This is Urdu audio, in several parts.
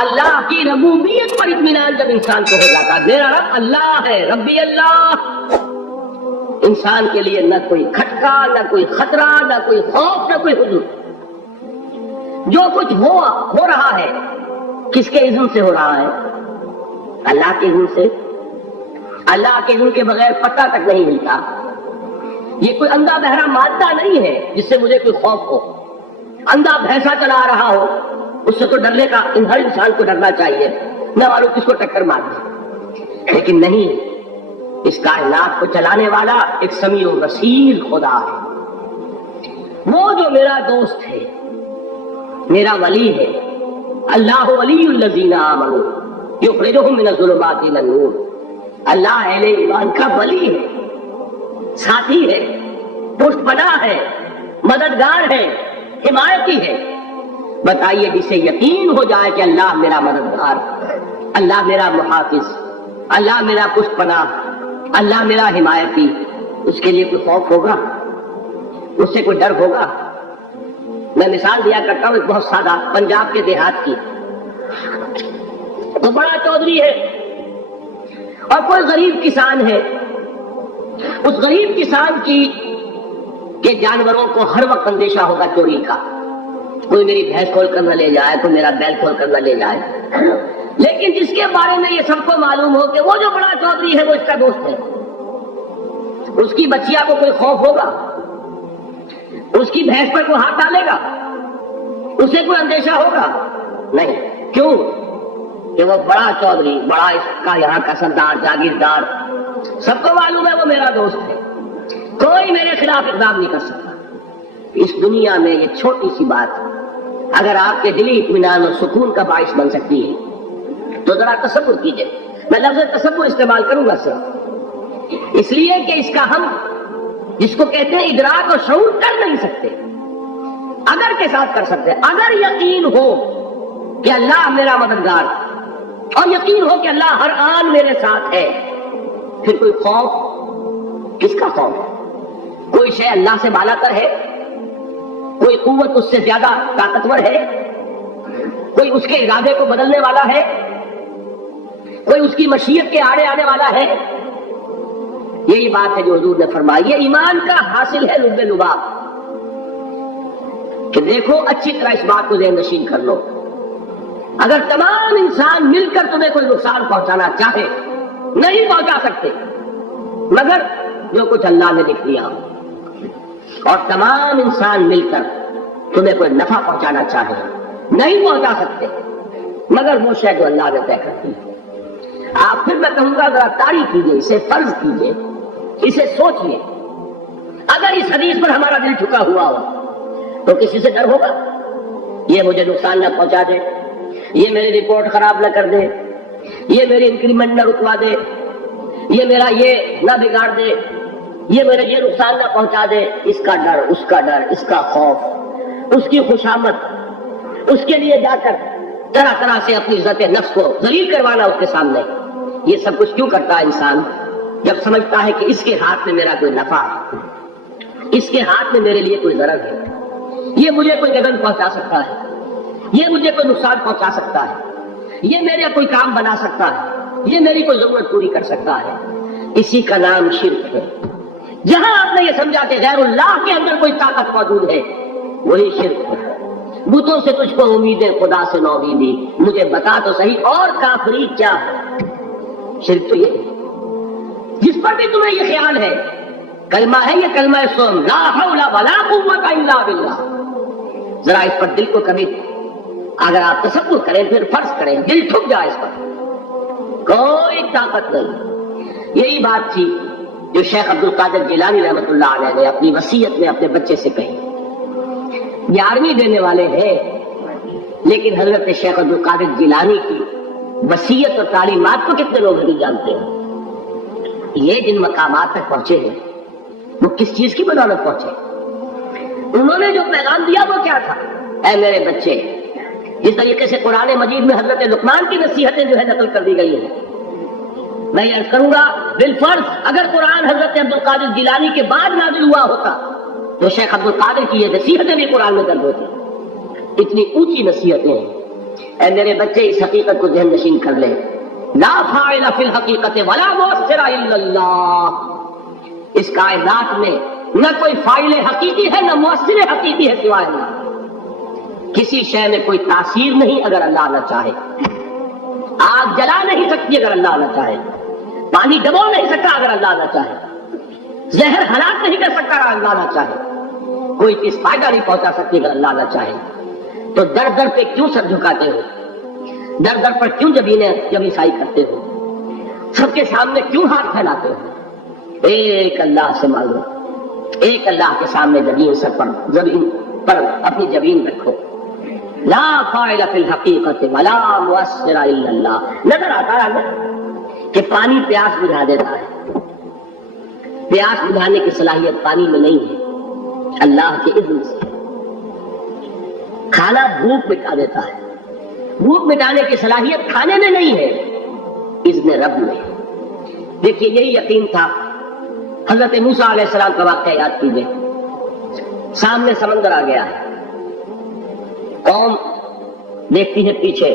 اللہ کی ربوبیت پر اطمینان جب انسان کو ہو جاتا ہے، میرا رب اللہ ہے، ربی اللہ، انسان کے لیے نہ کوئی کھٹکا، نہ کوئی خطرہ، نہ کوئی خوف، نہ کوئی حزن. جو کچھ ہو رہا ہے کس کے اذن سے ہو رہا ہے؟ اللہ کے اذن سے. اللہ کے اذن کے بغیر پتہ تک نہیں ملتا. یہ کوئی اندھا بہرا مادہ نہیں ہے جس سے مجھے کوئی خوف ہو. اندھا بھینسا چلا رہا ہو اس سے تو ڈرنے کا ہر انسان کو ڈرنا چاہیے، نہ معلوم کس کو ٹکر مار دے. لیکن نہیں، اس کائنات کو چلانے والا ایک سمیع و بصیر خدا ہے. وہ جو میرا دوست ہے، میرا ولی ہے. اللہ ولی الذین آمنوا یخرجہم من الظلمات الی النور. اللہ اہل ایمان کا ولی ہے، ساتھی ہے، پشت پناہ ہے، مددگار ہے، حمایتی ہے. بتائیے جسے یقین ہو جائے کہ اللہ میرا مددگار، اللہ میرا محافظ، اللہ میرا پشت پناہ، اللہ میرا حمایتی، اس کے لیے کوئی خوف ہوگا؟ اس سے کوئی ڈر ہوگا؟ میں مثال دیا کرتا ہوں ایک بہت سادہ پنجاب کے دیہات کی. وہ بڑا چودھری ہے اور کوئی غریب کسان ہے. اس غریب کسان کی کہ جانوروں کو ہر وقت اندیشہ ہوگا چوری کا، کوئی میری بھینس کھول کر نہ لے جائے، کوئی میرا بیل کھول کر نہ لے جائے. لیکن جس کے بارے میں یہ سب کو معلوم ہو کہ وہ جو بڑا چودھری ہے وہ اس کا دوست ہے، اس کی بچیا کو کوئی خوف ہوگا؟ اس کی بھینس پر کوئی ہاتھ ڈالے گا؟ اسے کوئی اندیشہ ہوگا؟ نہیں. کیوں؟ کہ وہ بڑا چودھری، بڑا اس کا یہاں کا سردار، جاگیردار، سب کو معلوم ہے وہ میرا دوست ہے، کوئی میرے خلاف اقدام نہیں کر سکتا. اس دنیا میں یہ چھوٹی سی بات اگر آپ کے دلی اطمینان اور سکون کا باعث بن سکتی ہے تو ذرا تصور کیجئے. میں لفظ تصور استعمال کروں گا صرف اس لیے کہ اس کا ہم جس کو کہتے ہیں ادراک اور شعور کر نہیں سکتے، اگر کے ساتھ کر سکتے. اگر یقین ہو کہ اللہ میرا مددگار اور یقین ہو کہ اللہ ہر آن میرے ساتھ ہے، پھر کوئی خوف کس کا خوف؟ کوئی شے اللہ سے بالا تر ہے؟ کوئی قوت اس سے زیادہ طاقتور ہے؟ کوئی اس کے ارادے کو بدلنے والا ہے؟ کوئی اس کی مشیت کے آڑے آنے والا ہے؟ یہی بات ہے جو حضور نے فرمائی. یہ ایمان کا حاصل ہے لب لباب کہ دیکھو اچھی طرح اس بات کو ذہن نشین کر لو. اگر تمام انسان مل کر تمہیں کوئی نقصان پہنچانا چاہے نہیں پہنچا سکتے، مگر جو کچھ اللہ نے لکھ دیا. اور تمام انسان مل کر تمہیں کوئی نفع پہنچانا چاہے نہیں پہنچا سکتے، مگر وہ شے جو اللہ نے طے کر دی. آپ پھر میں کہوں گا ذرا طاری کیجئے، اسے فرض کیجئے، اسے سوچئے. اگر اس حدیث پر ہمارا دل جھکا ہوا ہو تو کسی سے ڈر ہوگا؟ یہ مجھے نقصان نہ پہنچا دے، یہ میری رپورٹ خراب نہ کر دے، یہ میری انکریمنٹ نہ رکوا دے، یہ میرا یہ نہ بگاڑ دے، یہ میرے یہ نقصان نہ پہنچا دے. اس کا ڈر، اس کا ڈر، اس کا خوف، اس کی خوشامد، اس کے لیے جا کر طرح طرح سے اپنی عزت نفس کو ذلیل کروانا اس کے سامنے. یہ سب کچھ کیوں کرتا ہے انسان؟ جب سمجھتا ہے کہ اس کے ہاتھ میں میرا کوئی نفع ہے، اس کے ہاتھ میں میرے لیے کوئی ضرر ہے، یہ مجھے کوئی گگن پہنچا سکتا ہے، یہ مجھے کوئی نقصان پہنچا سکتا ہے، یہ میرا کوئی کام بنا سکتا ہے، یہ میری کوئی ضرورت پوری کر سکتا ہے. اسی کا نام شرک ہے. جہاں آپ نے یہ سمجھا کہ غیر اللہ کے اندر کوئی طاقت موجود ہے وہی شرک ہے. بتوں سے تجھ کو امیدیں، خدا سے نومیدی، مجھے بتا تو صحیح اور کافری کیا ہے؟ شرک تو یہ جس پر بھی تمہیں یہ خیال ہے کلمہ ہے، یہ کلمہ سوم لا حول ولا قوت الا باللہ. ذرا اس پر دل کو کبھی اگر آپ تصور کریں، پھر فرض کریں، دل ٹھک جائے اس پر، کوئی طاقت نہیں. یہی بات تھی جو شیخ عبد القادر جیلانی رحمۃ اللہ علیہ نے اپنی وصیت میں اپنے بچے سے کہی. 11ویں دینے والے ہیں، لیکن حضرت شیخ عبد القادر جیلانی کی وصیت اور تعلیمات کو کتنے لوگ نہیں جانتے ہیں؟ یہ جن مقامات تک پہنچے ہیں وہ کس چیز کی بدولت پہنچے؟ انہوں نے جو پیغام دیا وہ کیا تھا؟ اے میرے بچے، جس طریقے سے قرآن مجید میں حضرت لقمان کی نصیحتیں جو ہے نقل کر دی گئی ہیں، میں یہ عرض کروں گا بالفرض اگر قرآن حضرت عبد القادر جیلانی کے بعد نازل ہوا ہوتا تو شیخ عبد القادر کی یہ نصیحتیں بھی قرآن میں درج ہوتی. اتنی اونچی نصیحتیں ہیں اے میرے بچے اس حقیقت کو ذہن نشین کر لیں، لا فاعل فی الحقیقت ولا مؤثر الا اللہ، اس کائنات میں نہ کوئی فاعل حقیقی ہے نہ مؤثر حقیقی ہے سوائے اللہ۔ کسی شے میں کوئی تاثیر نہیں اگر اللہ نہ چاہے، آگ جلا نہیں سکتی اگر اللہ نہ چاہے، پانی ڈبو نہیں سکتا اگر اللہ نہ چاہے، زہر ہلاک نہیں کر سکتا اگر اللہ نہ چاہے، کوئی چیز فائدہ نہیں پہنچا سکتی اگر اللہ نہ چاہے۔ تو در در پہ کیوں سر جھکاتے ہو، در در پر کیوں جبیں سائی کرتے ہو، سب کے سامنے کیوں ہاتھ پھیلاتے ہو؟ ایک اللہ سے مانگو، ایک اللہ کے سامنے زمین پر اپنی جبین رکھو، لا فاعل فی الحقیقت ولا مؤثر الا اللہ۔ نظر آتا ہے کہ پانی پیاس بجھا دیتا ہے، پیاس بجھانے کی صلاحیت پانی میں نہیں ہے، اللہ کے اذن سے۔ کھانا بھوک مٹا دیتا ہے، بھوک مٹانے کی صلاحیت کھانے میں نہیں ہے، اذن رب میں۔ دیکھیے یہی یقین تھا حضرت موسیٰ علیہ السلام کا واقعہ یاد کیجیے، سامنے سمندر آ گیا ہے، قوم دیکھتی ہے پیچھے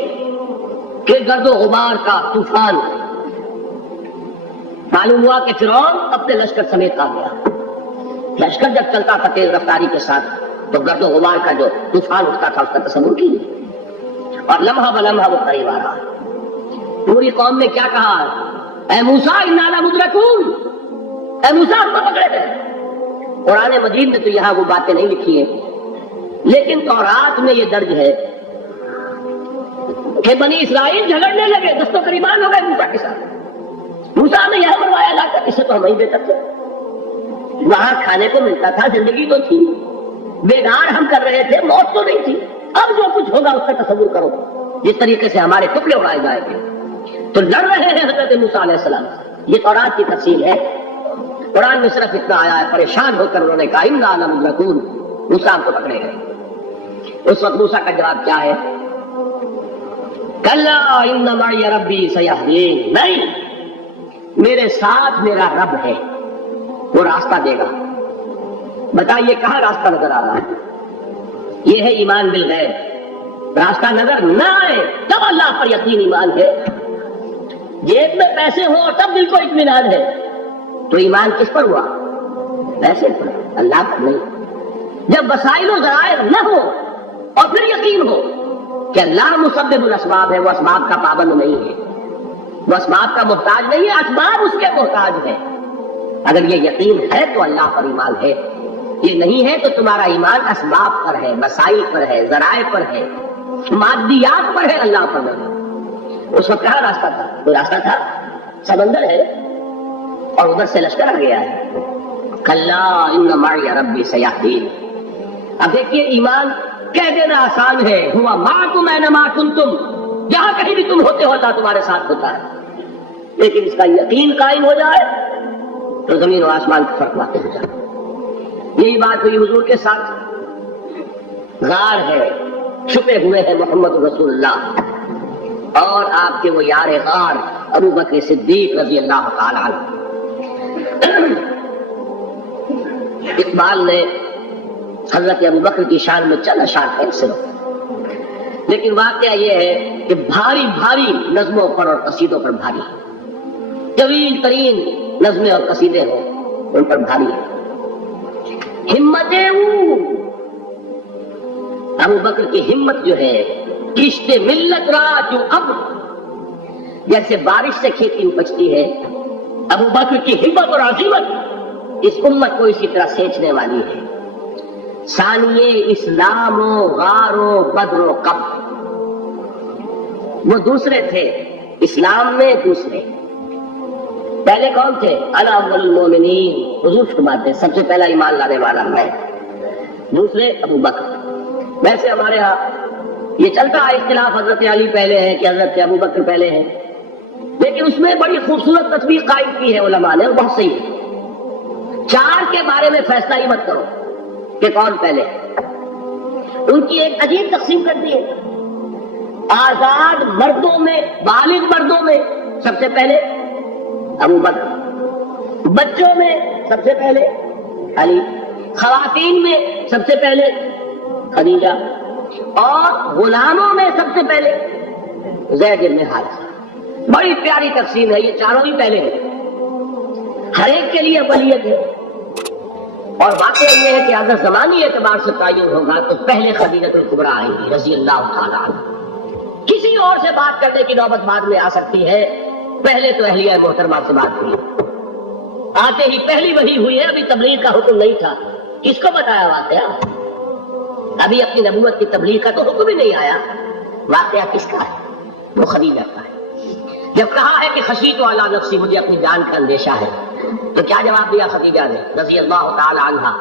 کہ گرد و غبار کا طوفان، معلوم ہوا کہ فرعون اپنے لشکر سمیت آ گیا۔ لشکر جب چلتا تھا تیز رفتاری کے ساتھ تو گرد و غبار کا جو طوفان اٹھتا تھا اس کا تصور کیجیے، اور لمحہ بلمحہ وہ قریب آ رہا ہے۔ پوری قوم نے کیا کہا، اے موسیٰ انا لمدرکون، اے موسیٰ ہم کو پکڑے گئے۔ قرآن مجید میں تو یہاں وہ باتیں نہیں لکھی ہیں، لیکن تورات میں یہ درج ہے کہ بنی اسرائیل جھگڑنے لگے، دست و قریبان ہو گئے موسیٰ کے ساتھ۔ موسیٰ نے یہاں مروایا لا کر، اسے تو ہم ہی بہتر تھے، وہاں کھانے کو ملتا تھا، زندگی تو تھی، بیدار ہم کر رہے تھے، موت تو نہیں تھی۔ اب جو کچھ ہوگا اس کا تصور کرو، جس طریقے سے ہمارے ٹکڑے اڑائے جائیں گے۔ تو لڑ رہے ہیں حضرت موسیٰ علیہ السلام، یہ تورات کی تفصیل ہے۔ قرآن میں صرف اتنا آیا ہے، پریشان ہو کر انہوں نے کہا انا لمدرکون، موسیٰ ہم کو پکڑے گئے۔ اس وقت موسیٰ کا جواب کیا ہے، کلا ان معی ربی سیہدین، نہیں، میرے ساتھ میرا رب ہے، وہ راستہ دے گا۔ بتائیے کہاں راستہ نظر آ رہا ہے؟ یہ ہے ایمان بالغیب۔ راستہ نظر نہ آئے تب اللہ پر یقین ایمان ہے، جیب میں پیسے ہوں تب دل کو اطمینان ہے، تو ایمان کس پر ہوا؟ پیسے پر، اللہ پر نہیں۔ جب وسائل و ذرائع نہ ہو اور پھر یقین ہو کہ اللہ مسبب الاسباب ہے، وہ اسباب کا پابند نہیں ہے، وہ اسباب کا محتاج نہیں ہے، اسباب اس کے محتاج ہے۔ اگر یہ یقین ہے تو اللہ پر ایمان ہے، یہ نہیں ہے تو تمہارا ایمان اسباب پر ہے، وسائل پر ہے، ذرائع پر ہے، مادیات پر ہے، اللہ پر نہیں۔ اس وقت کہاں راستہ تھا؟ کوئی راستہ تھا؟ سمندر ہے اور ادھر سے لشکر آ گیا ہے۔ کلا ان معی ربی سیہدین۔ اب دیکھیے ایمان کہہ دینا آسان ہے، ہوا معکم اینما کنتم، جہاں کہیں بھی تم ہوتے ہو اللہ تمہارے ساتھ ہوتا ہے، لیکن اس کا یقین قائم ہو جائے تو زمین و آسمان کا فرق واقع ہو جائے۔ یہی بات ہوئی حضور کے ساتھ، غار ہے، چھپے ہوئے ہیں محمد رسول اللہ اور آپ کے وہ یار غار ابو بکر صدیق رضی اللہ تعالی عنہ۔ اقبال نے حضرت ابو بکر کی شان میں چند اشعار پڑھ سنو، لیکن واقعہ یہ ہے کہ بھاری بھاری نظموں پر اور قصیدوں پر بھاری، طویل ترین نظمیں اور قصیدے ہوں ان پر بھاری ہے۔ ہمتیں ابو بکر کی ہمت جو ہے، کشت ملت را جو اب جیسے بارش سے کھیتی اپجتی ہے، ابو بکر کی ہمت اور عزیمت اس امت کو اسی طرح سینچنے والی ہے۔ ثانیے اسلام و غار و بدر و قب، وہ دوسرے تھے اسلام میں، دوسرے پہلے کون تھے؟ انا اول المومنین، حضور فرماتے سب سے پہلا ایمان لانے والا میں، دوسرے ابو بکر۔ ویسے ہمارے ہاں یہ چلتا ہے اختلاف، حضرت علی پہلے ہیں کہ حضرت ابو بکر پہلے ہیں، لیکن اس میں بڑی خوبصورت تصویر قائم کی ہے علماء نے، بہت صحیح ہے۔ چار کے بارے میں فیصلہ ہی مت کرو کہ کون پہلے، ان کی ایک عجیب تقسیم کر دی ہے۔ آزاد مردوں میں، بالغ مردوں میں سب سے پہلے ابو بکر، بچوں میں سب سے پہلے علی، خواتین میں سب سے پہلے خدیجہ، اور غلاموں میں سب سے پہلے زید بن حارثہ. بڑی پیاری تقسیم ہے, یہ چاروں ہی پہلے ہیں, ہر ایک کے لیے ولیت ہے. اور واقعہ یہ ہے کہ اگر زمانی اعتبار سے تعین ہوگا تو پہلے خدیجہ الکبریٰ آئیں گی رضی اللہ تعالیٰ عنہ. کسی اور سے بات کرنے کی نوبت بعد میں آ سکتی ہے, پہلے تو اہلیہ محترمہ سے بات ہوئی. آتے ہی پہلی وحی ہوئی ہے, ابھی تبلیغ کا حکم نہیں تھا. کس کو بتایا واقعہ؟ ابھی اپنی نبوت کی تبلیغ کا تو حکم ہی نہیں آیا. واقعہ کس کا ہے؟ وہ خدیجہ کا ہے. جب کہا ہے کہ خشیت علی نفسی, مجھے اپنی جان کا اندیشہ ہے, تو کیا جواب دیا خدیجہ نے رضی اللہ تعالی عنہا؟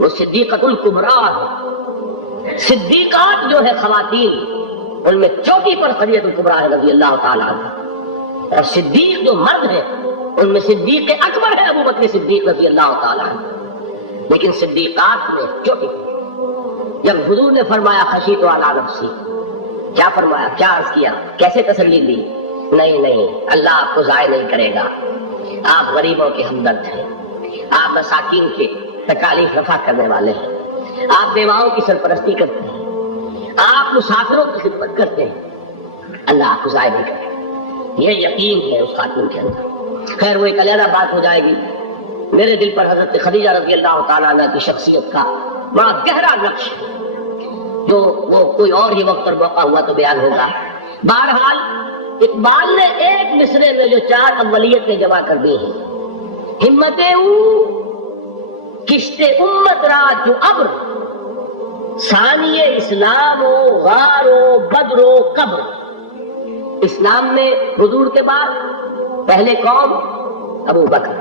وہ صدیقۃ الکبریٰ ہے. صدیقات جو ہے خواتین, ان میں چوٹی پر خدیجہ الکبریٰ ہے رضی اللہ تعالی عنہا. اور صدیق جو مرد ہے ان میں صدیق اکبر ہے ابو بکر صدیق رضی اللہ تعالی عنہ. لیکن صدیقات میں چوٹی پر. جب حضور نے فرمایا خشیت علی نفسی, کیا فرمایا, کیا عرض کیا, کیسے تسلی دی؟ نہیں, اللہ آپ کو ضائع نہیں کرے گا. آپ غریبوں کے ہمدرد ہیں, آپ مساکین کے تکالیف رفع کرنے والے ہیں, آپ بیواؤں کی سرپرستی کرتے ہیں, آپ مسافروں کی خدمت کرتے ہیں. اللہ آپ کو ضائع نہیں کرے گا, یہ یقین ہے اس خاتون کے اندر. خیر وہ ایک علیحدہ بات ہو جائے گی. میرے دل پر حضرت خدیجہ رضی اللہ تعالیٰ عنہ کی شخصیت کا بڑا گہرا نقش ہے, جو وہ کوئی اور ہی وقت اور موقع ہوا تو بیان ہوگا. بہرحال اقبال نے ایک مصرے میں جو 4 اولیتیں جمع کر دی ہیں, ہمت او کشت امت را جو ابر, ثانی اسلام و غار و بدر و قبر. اسلام میں حضور کے بعد پہلے کون؟ ابو بکر.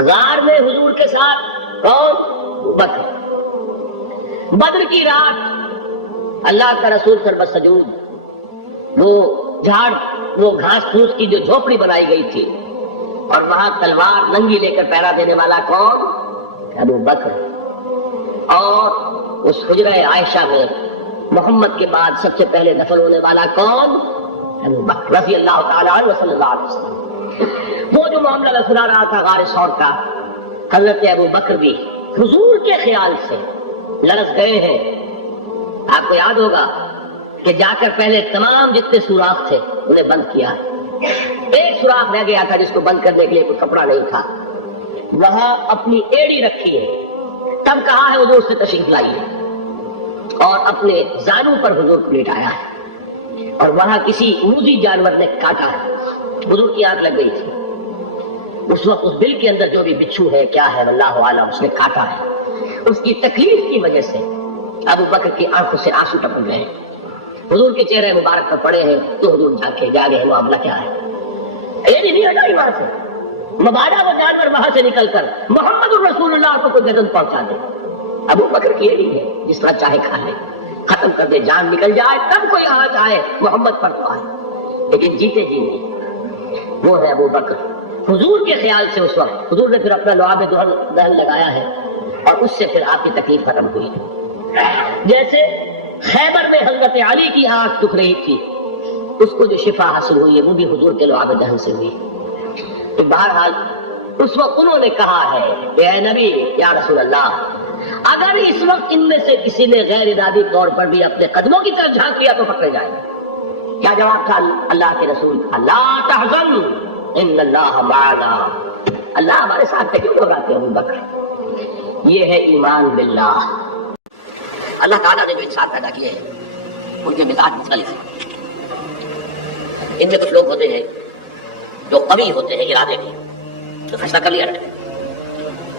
غار میں حضور کے ساتھ کون؟ ابو بکر. بدر کی رات اللہ کا رسول سربت سجود, وہ جھاڑ, وہ گھاس پھوس کی جو جھوپڑی بنائی گئی تھی, اور وہاں تلوار ننگی لے کر پہرا دینے والا کون؟ ابو بکر. اور اس حجرہ عائشہ میں محمد کے بعد سب سے پہلے دفن ہونے والا کون؟ ابو بکر رضی اللہ تعالیٰ عنہ صلی اللہ علیہ وسلم. وہ جو معاملہ میں سنا رہا تھا غار ثور کا, حضرت ابو بکر بھی حضور کے خیال سے لرز گئے ہیں. آپ کو یاد ہوگا کہ جا کر پہلے تمام جتنے سوراخ تھے انہیں بند کیا. ایک سوراخ رہ گیا تھا جس کو بند کرنے کے لیے کوئی کپڑا نہیں تھا, وہاں اپنی ایڑی رکھی ہے. تب کہا ہے حضور سے تشریف لائیے, اور اپنے زانوں پر حضور کو لیٹایا ہے, اور وہاں کسی موذی جانور نے کاٹا ہے. حضور کی آنکھ لگ گئی تھی اس وقت. اس دل کے اندر جو بھی بچھو ہے کیا ہے اللہ عالم, اس نے کاٹا ہے. اس کی تکلیف کی وجہ سے ابو بکر کی آنکھوں سے آنسو ٹپک گئے. حضور کے چہرے مبارک پر پڑے ہیں تو حضور جاگے ہیں, معاملہ کیا ہے؟ یہ نہیں ہٹائی وہاں سے. مبادہ وہ جانور وہاں سے نکل کر محمد الرسول اللہ کو کوئی گردن پہنچا دے. ابو بکر کی ایڑی ہے, جس طرح چاہے کھا لے, ختم کر دے, جان نکل جائے تب کوئی آنچ آئے محمد پر تو آئے, لیکن جیتے جی نہیں. وہ ہے ابو بکر. حضور کے خیال سے اس وقت حضور نے پھر اپنا لعاب دہن لگایا ہے, اور اس سے پھر آپ کی تکلیف ختم ہوئی. جیسے خیبر میں حضرت علی کی آنکھ دکھ رہی تھی, اس کو جو شفا حاصل ہوئی ہے وہ بھی حضور کے لعاب دہن سے ہوئی. تو بہرحال اس وقت انہوں نے کہا ہے کہ اے نبی یا رسول اللہ, اگر اس وقت ان میں سے کسی نے غیر ارادی طور پر بھی اپنے قدموں کی طرف جھانک کیا تو پکڑے جائیں. کیا جواب تھا اللہ کے رسول کا؟ لا تحزن ان اللہ معنا, اللہ ہمارے ساتھ ہے. کیوں گھبراتے ہیں ابو بکر؟ یہ ہے ایمان باللہ. اللہ تعالیٰ نے جو انسان پیدا کیے ہیں ان کے مزاج مختلف ہیں. ان میں کچھ لوگ ہوتے ہیں جو قوی ہوتے ہیں ارادے کے, تو فیصلہ کر لیا.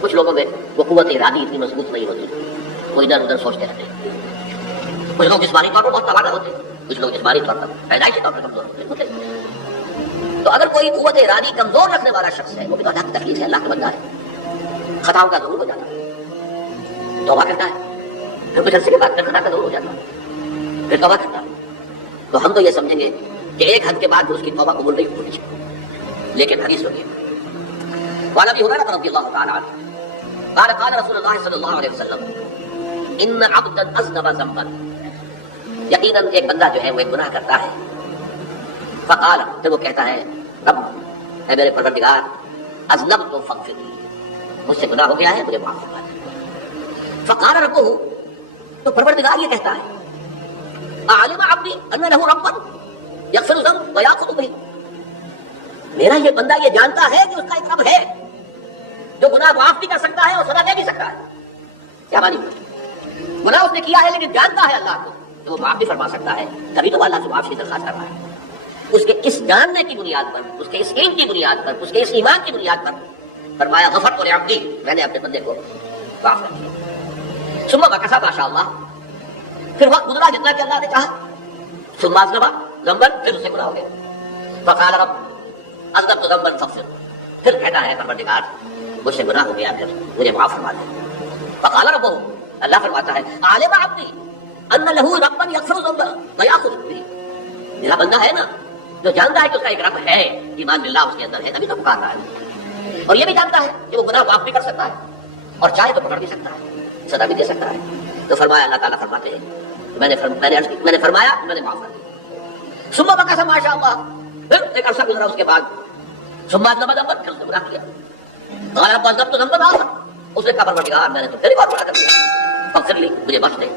کچھ لوگوں میں وہ قوت ارادی اتنی مضبوط نہیں ہوتی, وہ ادھر ادھر سوچتے رہتے ہیں. کچھ لوگ جسمانی طور پر بہت توانا ہوتے ہیں, کچھ لوگ جسمانی طور پر پیدائشی طور پر کمزور ہوتے ہیں. تو اگر کوئی قوت ارادی کمزور رکھنے والا شخص ہے, وہ بھی تو اللہ کی تخلیق ہے, اللہ کا بندہ ہے, خطاؤں کا ضرور ہو جاتا ہے, توبہ کرتا ہے, پھر کچھ عرصے کے بعد خطا کا ضرور ہو جاتا ہے, پھر توبہ کرتا ہے. تو ہم تو یہ سمجھیں گے کہ ایک حد کے بعد اس کی توبہ قبول نہیں ہونی چاہیے. لیکن حدیث ہوگی وعن ابی ہریرہ رضی اللہ تعالی عنہ قال قال رسول اللہ صلی اللہ علیہ وسلم ان عبدا اذنب ذنبا, یقیناً ایک بندہ جو ہے وہ ایک گناہ کرتا ہے. فقال, پھر وہ کہتا ہے رب, اے میرے پروردگار, اذنبت فاغفر لی, مجھ سے گناہ ہو گیا ہے, مجھے معاف فرما دے. فقال ربہ, تو پروردگار یہ کہتا ہے عالم عبدی ان لہ ربا یغفر الذنب ویأخذ بہ، میرا یہ بندہ یہ جانتا ہے کہ اس کا ایک رب ہے جو گناہ معاف بھی کر سکتا ہے اور سزا دے بھی سکتا ہے. کیا مانی؟ گناہ اس نے کیا ہے لیکن جانتا ہے اللہ کو کہ وہ معاف بھی فرما سکتا ہے، تبھی تو اللہ سے معاف کی درخواست کر رہا ہے. اس کے اس جاننے کی بنیاد پر، اس کے اس علم کی بنیاد پر، اس کے اس ایمان کی بنیاد پر فرمایا غفرت لعبدی، میں نے اپنے بندے کو معاف کر دیا. ثم مکث ما شاء اللہ، پھر وقت گزرا جتنا کہ اللہ نے چاہا. ثم اذنب ذنبا، پھر اسے گناہ ہو گیا. فقال رب اذنبت ذنبا فاغفر، پھر کہتا ہے پروردگار مجھ سے گناہ ہو گیا، پھر مجھے معاف فرما دے. فقال رب، اللہ فرماتا ہے عالم عبدی ان لہ ربا یغفر الذنب ویأخذ بہ، میرا بندہ ہے نا جو جانتا ہے کہ اس کا ایک رب ہے، ایمان باللہ اس کے اندر ہے، تبھی تو پکار رہا ہے. اور یہ بھی جانتا ہے کہ وہ گناہ معاف بھی کر سکتا ہے اور چاہے تو پکڑ بھی سکتا ہے، سزا بھی دے سکتا ہے. تو فرمایا اللہ تعالیٰ فرماتے ہیں میں نے فرمایا میں نے معاف کر دیا. ثم مکث ما شاء اللہ، پھر ایک عرصہ گزرا اس کے بعد. ثم اذنب ذنبا، پھر اس نے گناہ کیا. قال رب اذنبت ذنبا آخر، اس نے کہا پروردگار میں نے تو پھر ایک اور گناہ کر دیا، فاغفر لی، مجھے بخش دے.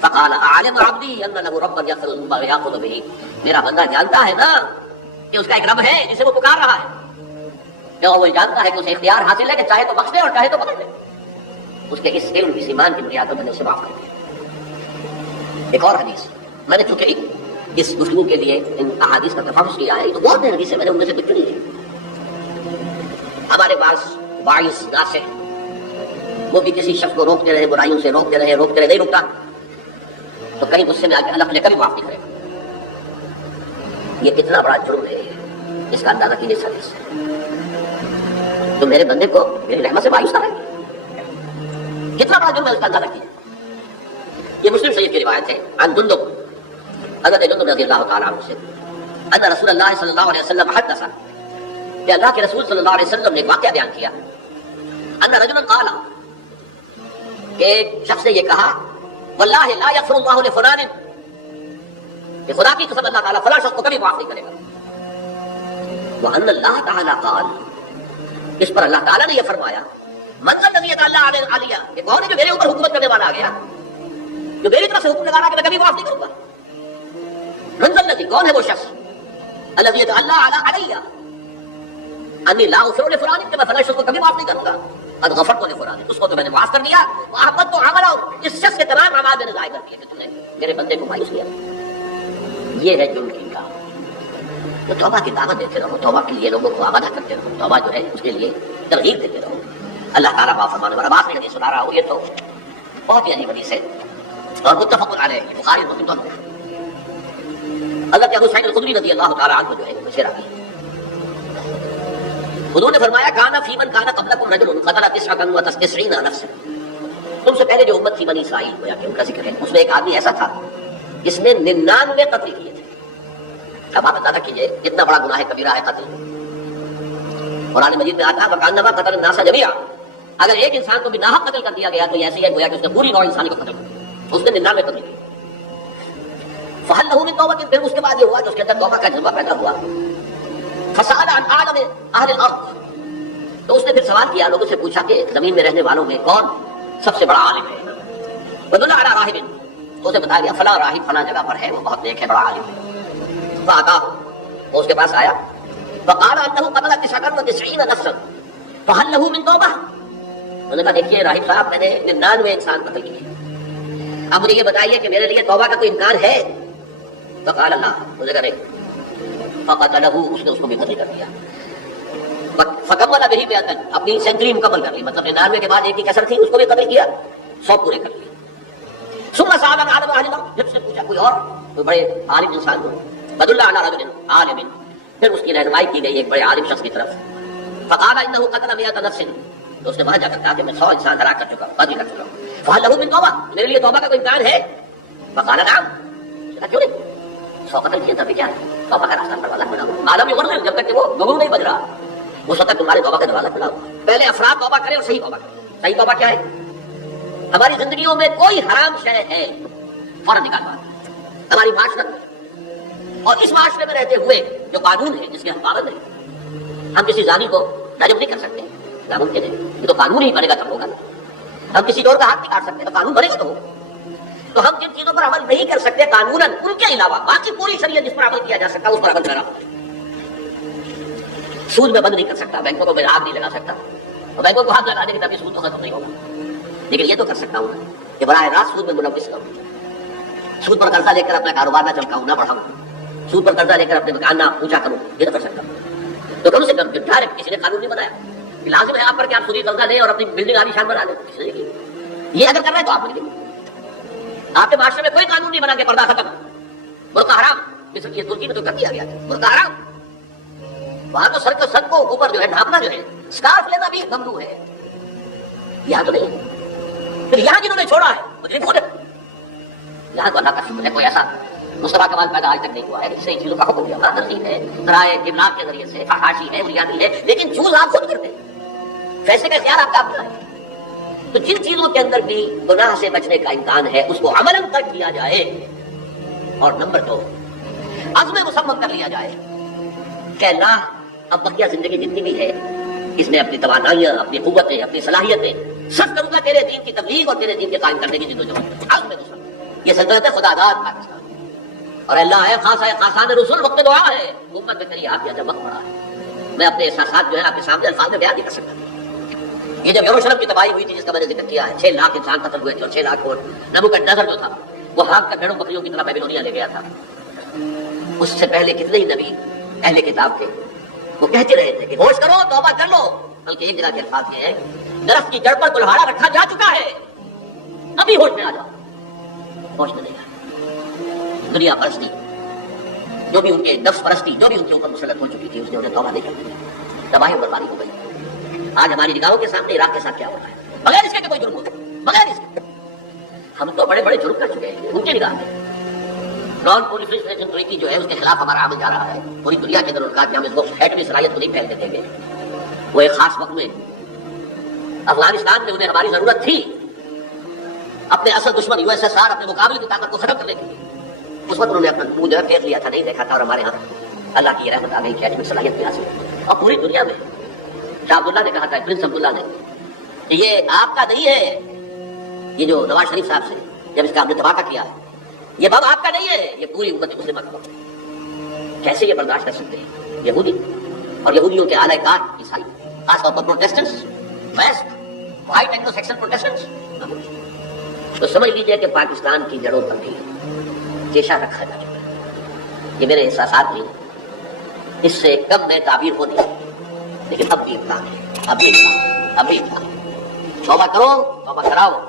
فقال عالم عبدی ان لہ ربا یغفر الذنب ویأخذ بہ، میرا بندہ جانتا ہے نا کہ اس کا ایک رب ہے جسے وہ پکار رہا ہے، اور وہ جانتا ہے کہ اسے اختیار حاصل ہے کہ چاہے تو بخش دے اور چاہے تو پکڑ دے. اس کے اس علم اس ایمان کی بنیاد پر میں نے اسے معاف کر دیا. ایک اور حدیث میں نے چونکہ اس گفتگو کے لیے ان احادیث کا تفحص کیا ہے، یہ تو بہت حدیث ہے، میں نے ان میں سے کچھ چنی ہے. ہمارے پاس باعث ناصح، وہ بھی کسی شخص کو روکتے رہے، برائیوں سے روکتے رہے نہیں رکتا تو کہیں غصے میں آ کے اللہ نے کبھی معاف نہیں کرے گا. یہ کتنا بڑا جرم ہے، اس کا اندازہ کیجیے. حدیث تو میرے بندے کو میری رحمت سے مایوس نہ رہے، کتنا بڑا جرم ہے اس کا اندازہ کیجیے. یہ مسلم شریف کی روایت ہے عن جندب، حضرت جندب رضی اللہ تعالیٰ عنہ سے، ان رسول اللہ صلی اللہ علیہ وسلم حدث، کہ اللہ کے رسول صلی اللہ علیہ وسلم نے ایک واقعہ بیان کیا. ان رجلا قال، کہ ایک شخص نے یہ کہا واللہ لا یغفر اللہ لفلان، کہ خدا کی قسم اللہ تعالیٰ فلاں شخص کو کبھی معاف نہیں کرے گا. وان اللہ تعالیٰ قال، اس پر اللہ تعالیٰ نے یہ فرمایا من ذا الذی یتعالی علیہ، کہ کون ہے جو میرے اوپر حکومت کرنے والا آ گیا، جو میری طرف سے حکم لگا رہا کہ میں کبھی معاف نہیں کروں گا. من ذا الذی، کون ہے وہ شخص، الذی یتعالی علیہ انی لا اغفر لفلان، کہ میں فلاں شخص کو کبھی معاف نہیں کروں گا. قد غفرت لفلان، اس کو تو میں نے معاف کر دیا. واحببت عملہ، اس شخص کے تمام اعمال میں نے ضائع کر دیے کہ تم نے میرے بندے کو مایوس کیا. یہ ہے جرم کی کام. تو توبہ کی دعوت دیتے رہو، توبہ کے لیے لوگوں کو آمادہ کرتے رہو، توبہ جو ہے اس کے لیے ترغیب دیتے رہو. اللہ تعالیٰ معاف فرمانے والا. بات نہیں سنا رہا ہوں، یہ تو بہت ہی عجیب حدیث ہے اور متفق علیہ، بخاری مسلم دونوں. حضرت ابو سعید الخدری رضی اللہ تعالیٰ عنہ جو ہے مجھے راوی ہے. حضور نے فرمایا کانا فی من کانا قبلکم رجل قتل 99 نفسا، تم سے پہلے جو امت تھی بنی اسرائیل، گویا کہ ان کا ذکر ہے، اس میں ایک آدمی ایسا تھا جس نے 99 قتل کیے تھے. اب آپ اندازہ کیجئے کتنا بڑا گناہ کبیرہ ہے قتل. قرآن مجید میں آتا ہے وَكَأَنَّمَا قَتَلَ النَّاسَ جَمِيعًا، اگر ایک انسان کو بھی ناحق قتل کر دیا گیا تو ایسے ہی ہے گویا کہ اس نے پوری نوع انسانی کو قتل کیا. اس نے 99 قتل کیے. فَهَلْ لَهُ مِن تَوْبَةٍ، پھر اس کے بعد یہ ہوا کہ اس کے اندر توبہ کا جذبہ پیدا ہوا. فَسَأَلَ عَنْ أَعْلَمِ أَهْلِ الْأَرْضِ، تو اس نے پھر سوال کیا، لوگوں سے پوچھا کہ زمین میں رہنے والوں میں کون سب سے بڑا عالم ہے. وَدُلَّ عَلَىٰ رَاهِبٍ، تو اسے بتایا گیا فلاں راہب فلاں جگہ پر ہے، وہ بہت نیک ہے، بڑا عالم ہے. فَأَتَاهُ، وہ اس کے پاس آیا. فَقَالَ أَنَّهُ قَتَلَ 99 نَفْسًا فَهَلْ لَهُ مِن تَوْبَةٍ، انہوں نے کہا دیکھیے راہب صاحب میں نے 99 انسان قتل کیے، اب مجھے یہ بتائیے کہ میرے لیے توبہ کا کوئی امکان ہے. فقال اللہ، مجھے کہا نہیں. فقتلہ، اس نے اس کو بھی قتل کر دیا. فکمل بہ 100، اپنی سینچری مکمل کر لی، مطلب 99 کے بعد ایک کی کسر تھی، اس کو بھی قتل کیا، 100 پورے کر لیے. ثم سأل عن عالم اہل الارض، جب سے پوچھا کوئی اور کوئی بڑے عالم انسان کو. فدل علی رجل عالم، پھر اس کی رہنمائی کی گئی ایک بڑے عالم شخص کی طرف. فقال انه قتل 100 نفس، تو اس نے وہاں جا کر کہا کہ میں 100 انسان ہلاک کر چکا ہوں، قتل کر چکا ہوں. فهل له من توبہ، میرے لیے توبہ کا کوئی امکان ہے. فقال نعم، کیوں نہیں، 100 قتل کیے تبھی کیا ہے، توبہ کا راستہ دروازہ کھلا ہو. عالم یغرر، جب تک کہ وہ گگو نہیں بج رہا اس وقت تمہارے توبہ کا دروازہ کھلا ہو. پہلے افراد توبہ کریں اور صحیح توبہ کریں. صحیح توبہ کیا ہے، ہماری زندگیوں میں کوئی حرام شے ہے فوراً نکال دو. ہماری معاشرت اور اس معاشرے میں رہتے ہوئے جو قانون ہے جس کے ہم پابند ہیں، ہم کسی زانی کو رجم نہیں کر سکتے، ناممکن ہے، یہ تو قانون ہی بنے گا تب ہوگا. ہم کسی اور کا ہاتھ نہیں کاٹ سکتے، تو قانون بنے گا تو ہو. تو ہم جن چیزوں پر عمل نہیں کر سکتے قانوناً، ان کے علاوہ باقی پوری شریعت جس پر عمل کیا جا سکتا اس پر عمل کرنا ہوتا ہے۔ سود میں بند نہیں کر سکتا، بینکوں کو میں آگ نہیں لگا سکتا، اور بینکوں کو ہاتھ لگانے کے تبھی سود تو ختم نہیں ہوگا، لیکن یہ تو کر سکتا ہوں کہ براہ راست سود میں ملوث کروں، سود پر قرضہ لے کر اپنا کاروبار نہ چمکاؤں، نہ بڑھاؤں، سود پر قرضہ لے کر اپنے مکان نہ اونچا کروں، یہ تو کر سکتا ہوں۔ تو کم سے کم ڈائریکٹ کسی نے قانون نہیں بنایا کہ لازم ہے آپ پر کہ آپ سودی قرضہ لیں اور اپنی بلڈنگ عالی شان بنا لیں، کسی نے کیا؟ یہ اگر کر رہے ہیں تو آپ بنیے۔ آپ کے معاشرے میں کوئی قانون نہیں بنا کہ پردہ ختم، برقع حرام، مثل یہ ترکی میں تو کر دیا گیا ہے برقع حرام، وہاں تو سر کو اوپر جو ہے ڈھانپنا جو ہے، اسکارف لینا بھی ممنوع ہے، یہاں تو نہیں ہے۔ پھر یہاں جنہوں نے چھوڑا ہے مجرم خود ہے، یہاں تو اللہ کا شکر ہے کوئی ایسا مصطفیٰ کمال پیدا آج تک نہیں ہوا ہے جس سے ان چیزوں کا حکم دیا، ترغیب ہے، ذرائع ابلاغ کے ذریعے سے، فحاشی ہے، بنیادی ہے، لیکن چوز آپ خود کرتے ہیں، فیصلے کا اختیار آپ کا اپنا ہے۔ تو جن چیزوں کے اندر بھی گناہ سے بچنے کا امکان ہے اس کو عملاً کر دیا جائے، اور نمبر 2 عزم مصمم کر لیا جائے کہ نہ اب بقیہ زندگی جتنی بھی ہے اس میں اپنی توانائیاں، اپنی قوتیں، اپنی صلاحیتیں سب کروں گا تیرے دین کی تبلیغ اور تیرے دین کے قائم کرنے کی جدوجہد۔ عزم مصمم، یہ سلطنت ہے خدا داد پاکستان، اور اللہ ہے خاص ہے، خاصان رسول، وقت دعا ہے، امت میں کہیں آپ جب وقت پڑا ہے، میں اپنے احساسات جو ہے آپ کے سامنے الفاظ میں بیان نہیں کر سکتا۔ یہ جب یروشلم کی تباہی ہوئی تھی جس کا میں نے ذکر کیا ہے، 6 لاکھ انسان قتل ہوئے تھے اور 6 لاکھ اور نبوکدنیزر جو تھا وہ ہاتھ کا بھیڑوں بکریوں کی طرح بیبلونیا لے گیا تھا، اس سے پہلے کتنے ہی نبی اہل کتاب تھے وہ کہتے رہے تھے کہ ہوش کرو، توبہ کر لو، بلکہ ایک جگہ کے الفاظ یہ ہے درخت کی جڑ پر کلہاڑا رکھا جا چکا ہے، ابھی ہوش میں آ جاؤ، ہوش میں نہیں آیا۔ دنیا پرستی جو بھی ان کے نفس پرستی جو بھی ان کے اوپر مسلط ہو چکی تھی اس نے انہیں توبہ نہیں کر دیا، تباہی اور بربادی ہو گئی۔ آج ہماری نگاہوں کے سامنے عراق کے ساتھ کیا ہو رہا ہے، بغیر اس کے کہ کوئی جرم ہو، بغیر اس کے ہم تو بڑے بڑے جرم کر چکے ہیں ان کی نگاہ میں۔ نان پرولیفریشن ٹریٹی جو ہے اس کے خلاف ہمارا عمل جا رہا ہے، پوری دنیا کے اندر ان کا کہ ہم اس کو ایٹمی صلاحیت کو نہیں پھیلنے دیں گے۔ وہ ایک خاص وقت میں افغانستان میں انہیں ہماری ضرورت تھی اپنے اصل دشمن یو ایس ایس آر، اپنے مقابل کی طاقت کو ختم کرنے کے لیے، اس وقت انہوں نے اپنا منہ جو ہے پھیر لیا تھا، نہیں دیکھا تھا، اور ہمارے ہاں اللہ کی رحمت آ گئی کہ ایٹمی صلاحیت بھی حاصل ہے۔ اور پوری دنیا میں شاہ عبداللہ نے کہا تھا، پرنس عبداللہ نے، کہ یہ آپ کا نہیں ہے، یہ جو نواز شریف صاحب سے جب اس کا ہم نے دھماکہ کیا ہے یہ بم آپ کا نہیں ہے، یہ پوری امت مسلمہ کا بم ہے۔ کیسے یہ برداشت کر سکتے ہیں یہودی اور یہودیوں کے اعلی کار عیسائی، خاص طور پر Protestants, west white Anglo Saxon Protestants? تو سمجھ لیجئے کہ پاکستان کی جڑوں پر بھی جیشہ رکھا جا چکا ہے۔ یہ میرے احساسات نہیں، اس سے کم میں تعبیر ہوتی ہے، لیکن اب بھی امکان ہے، اب بھی امکان ہے، اب بھی امکان ہے۔ توبہ کرو، توبہ کراؤ،